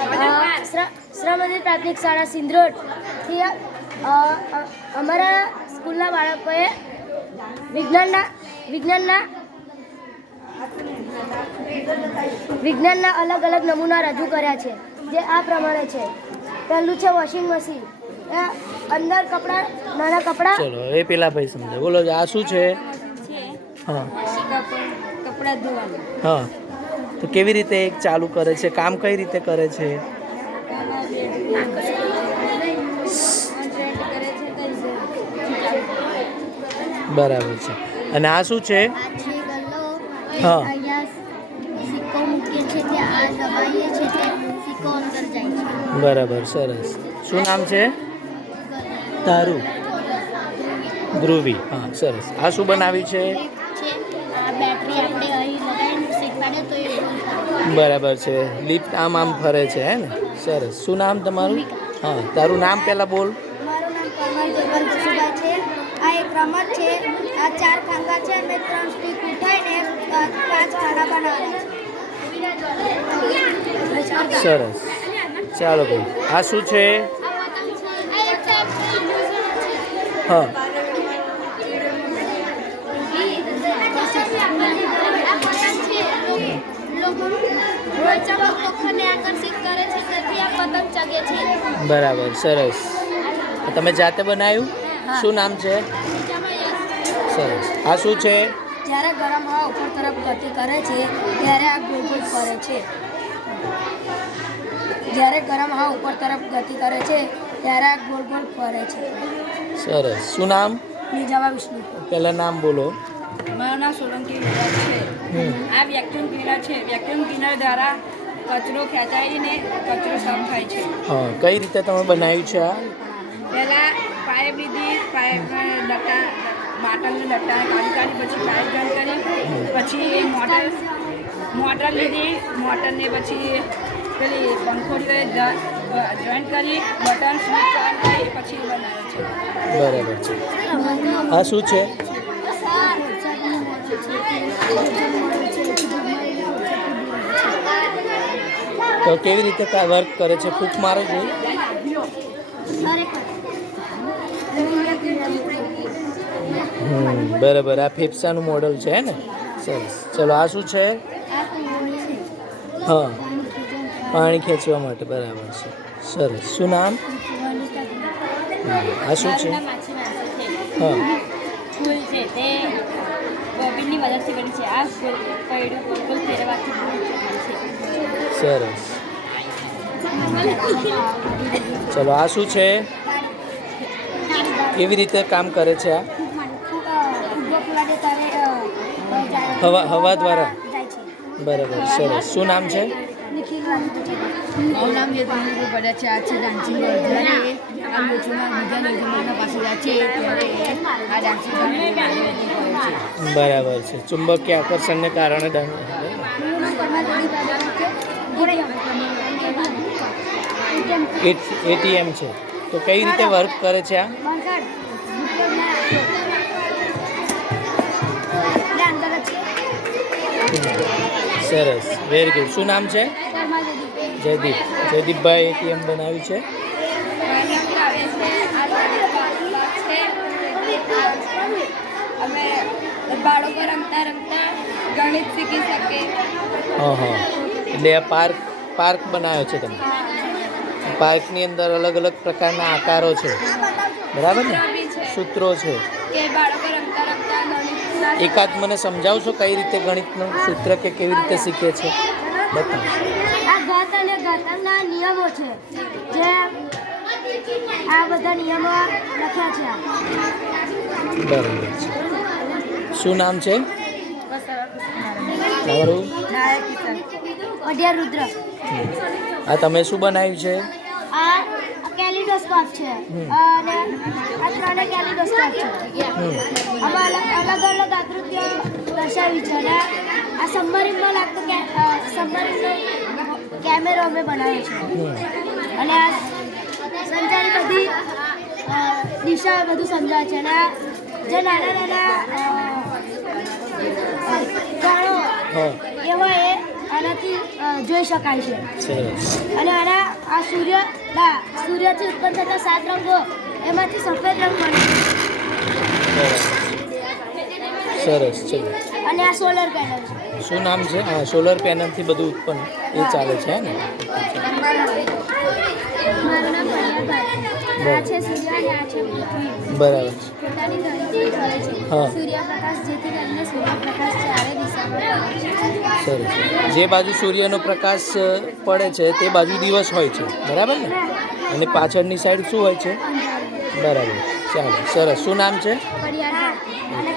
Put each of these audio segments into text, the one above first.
શ્રમ મંદિર પ્રાથમિક શાળા સિંધરોડથી અમારા સ્કૂલના બાળકોએ વિજ્ઞાનના અલગ અલગ નમૂના રજૂ કર્યા છે, જે આ પ્રમાણે છે. પહેલું છે વોશિંગ મશીન. અંદર કપડાં, નાના કપડાં. ચલો એ પેલા ભાઈ સમજાય. બોલો આ શું છે? હા કપડાં ધોવાનું. હા, તો કેવી રીતે એક ચાલુ કરે છે? કામ કઈ રીતે કરે છે? બરાબર છે. અને આ શું છે? હા, બરાબર, સરસ. શું નામ છે તારું? ધ્રુવી. હા, સરસ. આ શું બનાવ્યું છે? બરાબર છે. લિફ્ટ આમ આમ ફરે છે, હે ને? સરસ. શું નામ તમારું? હા, તારું નામ પહેલા બોલ. મારું નામ પરમાર જગરજુભાઈ છે. આ એક રમત છે. આ 4 ખાંગા છે અને 3 સ્ટીક ઉઠાઈને 5 ખાના બનાવવાના છે. સરસ. ચાલો ભાઈ, આ શું છે? હા, બરાબર, સરસ. તમે જાતે બનાવ્યું? શું નામ છે? સરસ. આ શું છે? જ્યારે ગરમ હવા ઉપર તરફ ગતિ કરે છે ત્યારે આ ગોળ ગોળ ફરે છે. જ્યારે ગરમ હવા ઉપર તરફ ગતિ કરે છે ત્યારે આ ગોળ ગોળ ફરે છે. સરસ. શું નામ? નિજાવા વિષ્ણુ. પહેલા નામ બોલો. મારું નામ સોલંકી વિરાજ છે. આ વેક્યુમ ક્લીનર છે. વેક્યુમ ક્લીનર દ્વારા કચરો ખેંચાઈને કચરો સાફ થાય છે. હા, કઈ રીતે તમે બનાવ્યું છે આ? પહેલાં પાઇપ લીધી, પાઇપ ડટ્ટા માટલને ડટ્ટા કાઢી પછી પાઇપ જોઈન કરી, પછી મોટર લીધી, મોટરને પછી પેલી પંખોડીઓએ જોઈન્ટ કરી, બટન સ્વિચ ઓન કરી પછી બનાવે છે. બરાબર છે. આ શું છે? તો કેવી રીતે વર્ક કરે છે? ફૂંક મારો છે? બરાબર. આ ફેફસાનું મોડલ છે, હે ને? સરસ. ચલો આ શું છે? હા, પાણી ખેંચવા માટે. બરાબર છે, સરસ. શું નામ? આ શું છે? હા, ફૂલ છે તે બોબિનની મદદથી બની છે. આ પૈડું ગોળ ફેરવાથી ફૂલ છે. સરસ. ચલો આ શું છે? કેવી રીતે કામ કરે છે આ? હવા દ્વારા. બરાબર, સરસ. શું નામ છે? મારું નામ યદુનગર પડ્યા છે. આ છે ડાન્સિંગ જ્યારે આ લોચોના બીજા લોચોના પાસે જાય છે ત્યારે આ ડાન્સિંગ બરાબર છે. ચુંબકીય આકર્ષણને કારણે એટીએમ છે. તો કઈ રીતે વર્ક કરે છે આ? સરસ, વેરી ગુડ. શું નામ છે? જયદીપ. જયદીપભાઈ એટીએમ બનાવ્યું છે. અમે બાળકો રમતા રમતા ગણિત શીખી શકે. હા હા, એટલે આ પાર્ક બનાવ્યો છે તમે. પાર્કની અંદર અલગ અલગ પ્રકારના આકારો છે, બરાબર ને? સૂત્રો છે. કે બાળકો રમતા રમતા ગણિત એકાદ મને સમજાવશો કઈ રીતે ગણિતનું સૂત્ર કે કેવી રીતે શીખે છે? બતાવો. આ ગત અને ઘાતાંકના નિયમો છે, જે આ બધા નિયમો લખ્યા છે. બરાબર છે. શું નામ છે તમારું? અઢિયાર રુદ્ર. આ તમે શું બનાવ્યું છે? આ કેલિડોસ્કોપ છે અને આ 3 કેલિડોસ્કોપ છે. આમાં અલગ અલગ આકૃતિઓ દર્શાવી છે અને આ સબમરીનમાં લાગતો સબમરીનનો કેમેરો અમે બનાવ્યો છે અને આ સંચારી બધી દિશા બધું સમજાય છે અને જે નાના નાના કણો એવા એ આનાથી જોઈ શકાય છે. સરસ. અને આ સૂર્યથી ઉત્પન્ન થતા 7 રંગો એમાંથી સફેદ રંગ બને છે. સરસ. ચલો, અને આ સોલર પેનલ છે. શું નામ છે? હા, સોલર પેનલથી બધું ઉત્પન્ન એ ચાલે છે ને? મારું નામ પર્યા ભારતી. આ છે સૂર્ય અને આ છે પૃથ્વી. બરાબર. પોતાની ધરીથી ફરે છે. હા. સૂર્યપ્રકાશ જેથી કરીને સૂર્યપ્રકાશ ચારે દિશામાં પડે છે. સરસ. જે બાજુ સૂર્યનો પ્રકાશ પડે છે તે બાજુ દિવસ હોય છે, બરાબર ને? અને પાછળની સાઈડ શું હોય છે? બરાબર. ચાલો, સરસ. શું નામ છે? પર્યા ભારતી. અને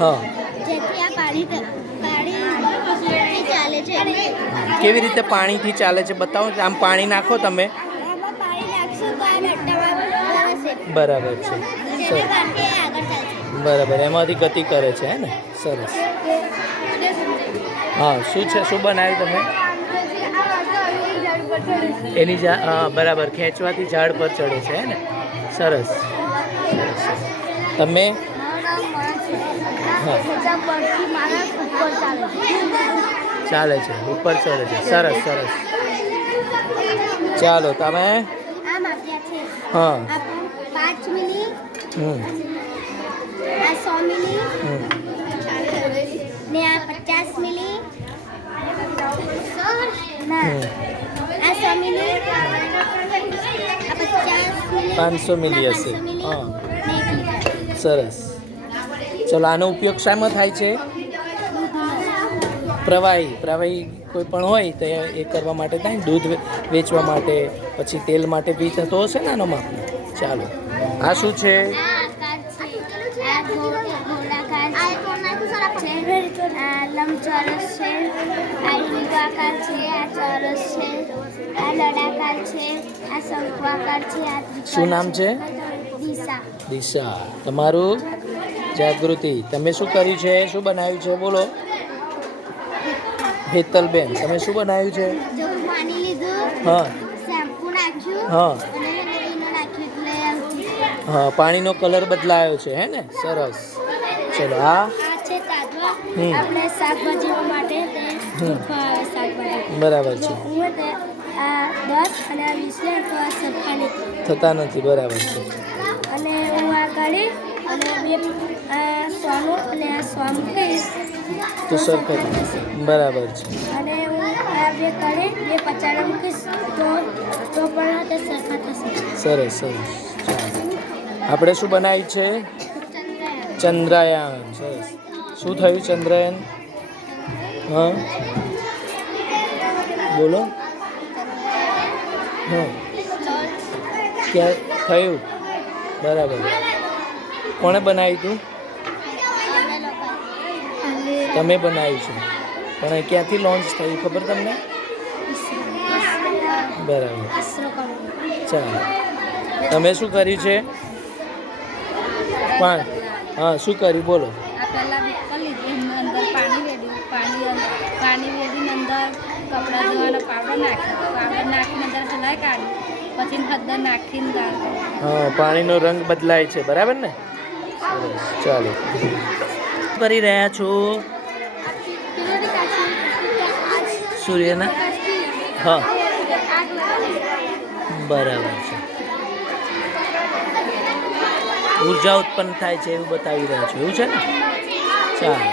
હા. જેથી આ પાણી ચાલે છે. કેવી રીતે પાણીથી ચાલે છે બતાવો. આમ પાણી નાખો તમે. આમાં પાણી નાખશું તો આ ડટ્ટામાં ફરશે. બરાબર છે. જેને સરસ. કારણે એ આગળ ચાલશે. બરાબર, એમાંથી ગતિ કરે છે, હે ને? સરસ. હા, શું છે? શું બનાવ્યું તમે? એની હા, બરાબર, ખેંચવાથી ઝાડ પર ચડે છે, હે ને? સરસ. તમે? હા. ચાલે છે, ઉપર ચડે છે. સરસ. સરસ. ચાલો, તમે? આ માપ્યા છે. હા. આ 5 મિલી, હમ. આ 100 મિલી હમ. ને આ 50 મિલી ના હમ. આ 100 મિલી આ 50 મિલી 500 મિલી ના, હશે. 500 મિલી હા. ને 1 લીટર. સરસ. ચલો, આનો ઉપયોગ શામાં થાય છે? પ્રવાહી કોઈ પણ હોય તો એ કરવા માટે થાય ને, દૂધ વેચવા માટે, પછી તેલ માટે બી થતો હશે ને આનો માપ. ચાલો, આ શું છે? આ આકાર છે. આ ગોળાકાર છે. આ લંબચોરસ છે. આ હિંદુઆકાર છે. આ ચોરસ છે. આ લડાકાર છે. આ શંકુઆકાર છે. આ ત્રિકોણ શું નામ છે? દિશા. દિશા. તમારું? જાગૃતિ. તમે શું કર્યું છે? શું બનાવ્યું છે? બોલો. હેતલબેન, તમે શું બનાવ્યું છે? જો પાણી લીધું, હા. શેમ્પુ નાખ્યું હા. અને ઈનો નાખ્યું એટલે આવતી. હા, પાણીનો કલર બદલાયો છે, હે ને? સરસ. ચલો, આ આ છે તાજવા. હમ. આપણે શાકભાજીઓ માટે તે મૂકવા આવે શાકભાજી. બરાબર છે. હું તે આ 10 અને આ 20 લે તો આ સરખા નથી. થતા નથી. બરાબર છે. અને હું આ કાઢી અને આ 100 અને આ 100 મૂકીશ તો સરખા થશે. બરાબર છે. અને હું આ 2 કાઢી 2 50 મૂકીશ તો પણ તે સરખા થશે. સરસ. સરસ. ચાલો, આપણે શું બનાવ્યું છે? ચંદ્રયાન. સરસ. શું થયું ચંદ્રયાન? હા, બોલો. હા, ક્યાં થયું? બરાબર. કોણે બનાવ્યું હતું? તમે બનાવ્યું છે. પણ એ ક્યાંથી લોન્ચ થયું ખબર તમને? બરાબર. ચાલો, તમે શું કર્યું છે? હા, શું કર્યું? બોલો. આ પહેલાં બીકર લીધી, એની અંદર પાણી વેડ્યું, પાણી વેડીને અંદર કપડાં ધોવાનો પાવડર નાખીને અંદર હલાઈ કાઢ્યું, પછી હળદર નાખીને દાળ. હા, પાણીનો રંગ બદલાય છે, બરાબર ને? સરસ. ચાલો, શું કરી રહ્યા છો? સૂર્યના? હા, બરાબર છે. ઉર્જા ઉત્પન્ન થાય છે એવું બતાવી રહ્યા છો, એવું છે ને? ચાલો.